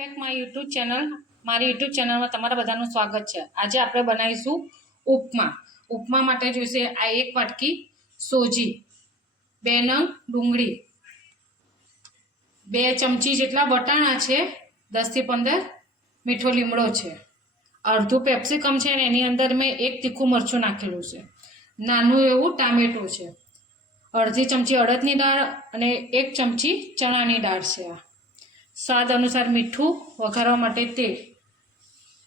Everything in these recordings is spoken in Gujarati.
Back my YouTube channel. મારી યુટ્યુબ ચેનલમાં તમારા બધાનું સ્વાગત છે. આજે આપણે બનાવીશું ઉપમા. ઉપમા માટે જોઈશે આ 1 વાટકી સોજી, 2 નંગ ડુંગળી, 2 ચમચી જેટલા વટાણા છે, 10 થી 15 મીઠો લીમડો છે, અડધું પેપ્સિકમ છે અને એની અંદર મેં 1 તીખું મરચું નાખેલું છે, નાનું એવું ટામેટું છે, અડધી ચમચી અડદની દાળ અને 1 ચમચી ચણાની દાળ છે. સ્વાદ અનુસાર મીઠું, વઘારવા માટે તેલ.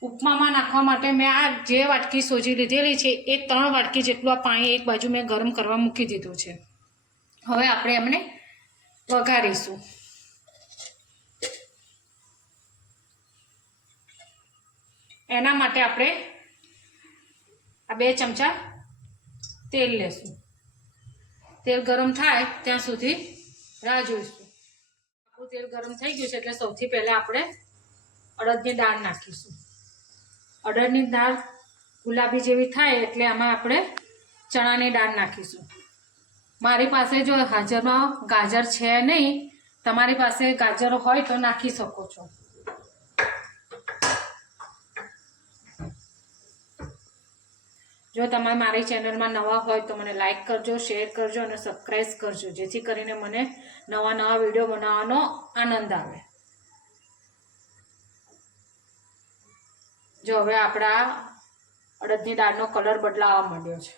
ઉપમામાં નાખવા માટે મેં આ જે વાટકી સોજી લીધેલી છે એ 3 વાટકી જેટલું આ પાણી એક બાજુ મેં ગરમ કરવા મૂકી દીધું છે. હવે આપણે એમને વઘારીશું. એના માટે આપણે આ 2 ચમચા તેલ લેશું. તેલ ગરમ થાય ત્યાં સુધી રાહ જોઈશું. આપણું તેલ ગરમ થઈ ગયું છે એટલે સૌથી પહેલાં આપણે અડદની દાળ નાખીશું. અડદની દાળ ગુલાબી જેવી થાય એટલે આમાં આપણે ચણાની દાળ નાખીશું. મારી પાસે જો હાજરમાં ગાજર છે નહીં, તમારી પાસે ગાજર હોય તો નાખી શકો છો. જો તમે મારી ચેનલમાં નવા હોય તો મને લાઈક કરજો, શેર કરજો અને સબસ્ક્રાઈબ કરજો, જેથી કરીને મને નવા નવા વિડીયો બનાવવાનો આનંદ આવે. જો હવે આપણા અડદની દાળનો કલર બદલાવા માંડ્યો છે.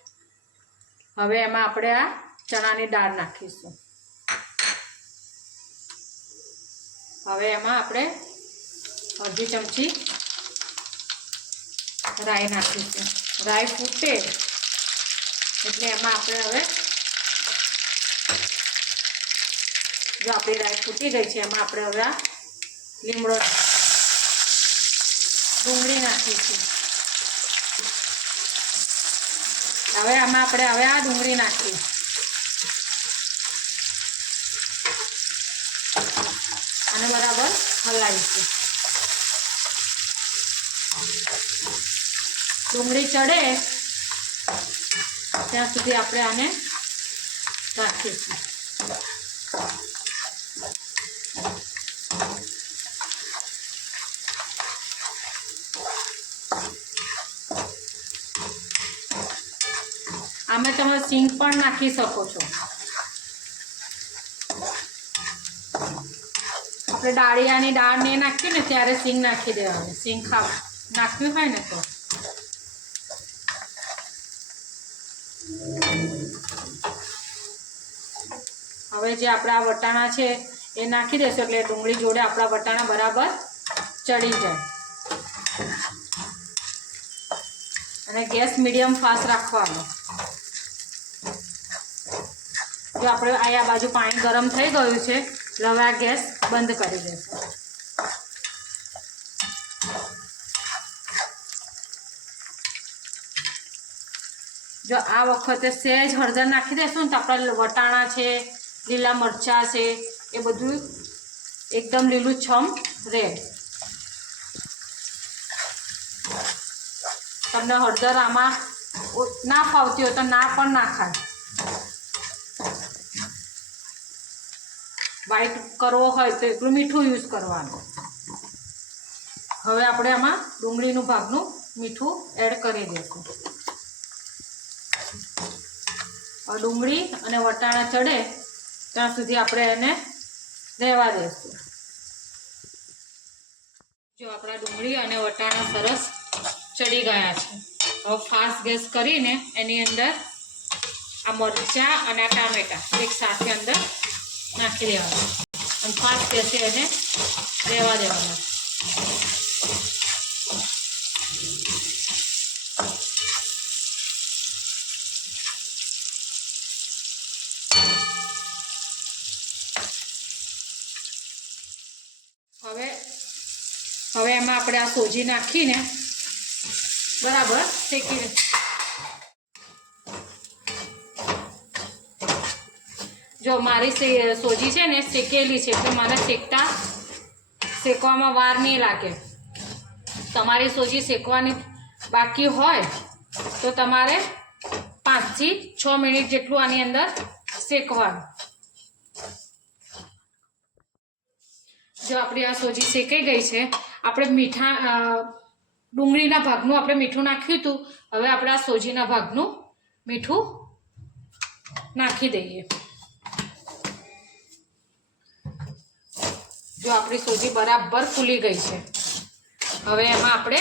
હવે એમાં આપણે આ ચણાની દાળ નાખીશું. હવે એમાં આપણે અડધી ચમચી રાઈ નાખીશું. રાઈ ફૂટે એટલે એમાં આપણે હવે જો આપણી રાઈ ફૂટી ગઈ છે એમાં આપણે હવે આ લીમડો, ડુંગળી નાખીશું. હવે આમાં આપણે હવે આ ડુંગળી નાખી અને બરાબર હલાવીશું. ડુંગળી ચડે ત્યાં સુધી આપણે આને રાખીશું. આમાં તમે સિંગ પણ નાખી શકો છો. આપણે ડાળિયાની દાળ ને નાખ્યું ને ત્યારે સિંગ નાખી દેવાની. સિંગ નાખ્યું હોય ને તો. હવે જે આપણા વટાણા છે એ નાખી દેશું એટલે ડુંગળી જોડે આપણા વટાણા બરાબર ચડી જાય. અને ગેસ મીડિયમ ફાસ્ટ રાખવાનો. જો આપણે આ બાજુ પાણી ગરમ થઈ ગયું છે એટલે હવે આ ગેસ બંધ કરી દઈશું. જો આ વખતે સહેજ હળદર નાખી દેશું ને તો આપણા વટાણા છે, લીલા મરચાં છે એ બધું એકદમ લીલુંછમ રહે. તમને હળદર આમાં ના ફાવતી હોય તો ના પણ નાખાય. વ્હાઈટ કરવો હોય તો એટલું મીઠું યુઝ કરવાનું. હવે આપણે આમાં ડુંગળીનું ભાગનું મીઠું એડ કરી દઈશું. ડુંગળી અને વટાણા ચડે ત્યાં સુધી આપણે એને રહેવા દઈશું. જો આપણા ડુંગળી અને વટાણા સરસ ચડી ગયા છે. હવે ફાસ્ટ ગેસ કરીને એની અંદર આ મરચાં અને આ ટામેટાં એક સાથે અંદર નાખી દેવાના અને ફાસ્ટ ગેસે એને રહેવા દેવાના. હવે એમાં આપણે આ સોજી નાખીને બરાબર શેકી. જો મારી સોજી છે ને શેકેલી છે એટલે મારે શેકવામાં વાર નહીં લાગે. તમારી સોજી શેકવાની બાકી હોય તો તમારે 5 થી 6 મિનિટ જેટલું આની અંદર શેકવાનું. જો આપણી આ સોજી શેકાઈ ગઈ છે. આપણે મીઠા ડુંગળીના ભાગનું આપણે મીઠું નાખ્યું હતું. હવે આપણે આ સોજીના ભાગનું મીઠું નાખી દઈએ. જો આપણી સોજી બરાબર ફૂલી ગઈ છે. હવે એમાં આપણે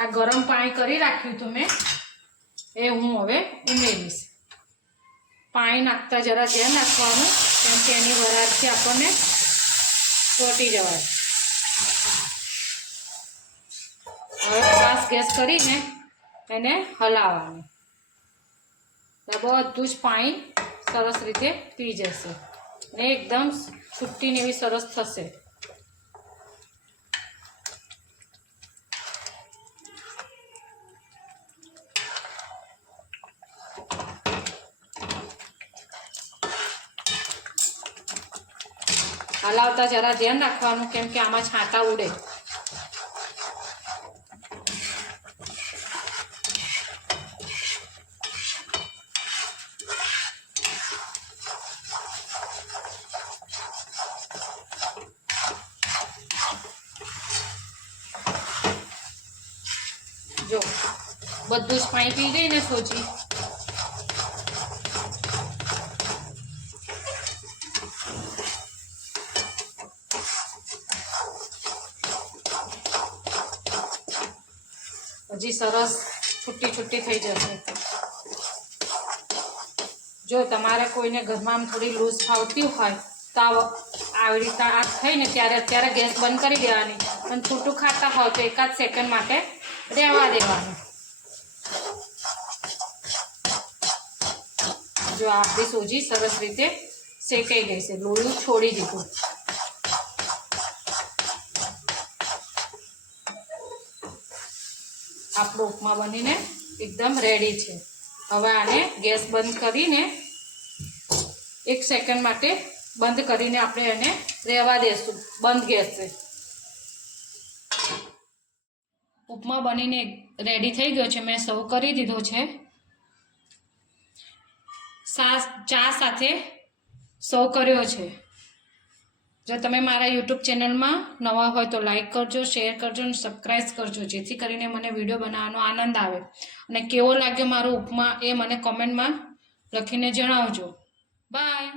આ ગરમ પાણી કરી રાખ્યું હતું મેં, એ હું હવે ઉમેરીશ. પાણી નાખતા જરા ધ્યાન રાખવાનું, કેમ કે એની વરાળથી આપણને ચોંટી જવાય. હવે શ્વાસ ગેસ કરીને એને હલાવવાનું. બધું જ પાણી સરસ રીતે પી જશે અને એકદમ છૂટીને એવી સરસ થશે. હલાવતા જરા ધ્યાન રાખવાનું, કેમ કે આમાં છાંટા ઉડે. જો બધું જ પાણી પી ગઈ ને સોજી. હજી સરસ છૂટી છૂટી થઈ જશે. જો તમારે કોઈને ઘરમાં આમ થોડી લૂઝ ફાવતી હોય તો આવી રીતે આ થઈને અત્યારે ગેસ બંધ કરી દેવાની. અને છૂટું ખાતા હોય તો એકાદ સેકન્ડ માટે રહેવા દેવાનું. જો આપણી સોજી સરસ રીતે શેકાઈ ગઈ છે, લોયું છોડી દીધું. આપણો ઉપમા બનીને એકદમ રેડી છે. હવે આને ગેસ બંધ કરીને 1 સેકન્ડ માટે બંધ કરીને આપણે એને રહેવા દેશું બંધ ગેસે. ઉપમા બનીને રેડી થઈ ગયો છે. મેં સર્વ કરી દીધો છે. ચા સાથે સર્વ કર્યો છે. જો તમે મારા યુટ્યુબ ચેનલમાં નવા હોય તો લાઈક કરજો, શેર કરજો અને સબસ્ક્રાઈબ કરજો, જેથી કરીને મને વિડીયો બનાવવાનો આનંદ આવે. અને કેવો લાગ્યો મારો ઉપમા એ મને કોમેન્ટમાં લખીને જણાવજો. બાય.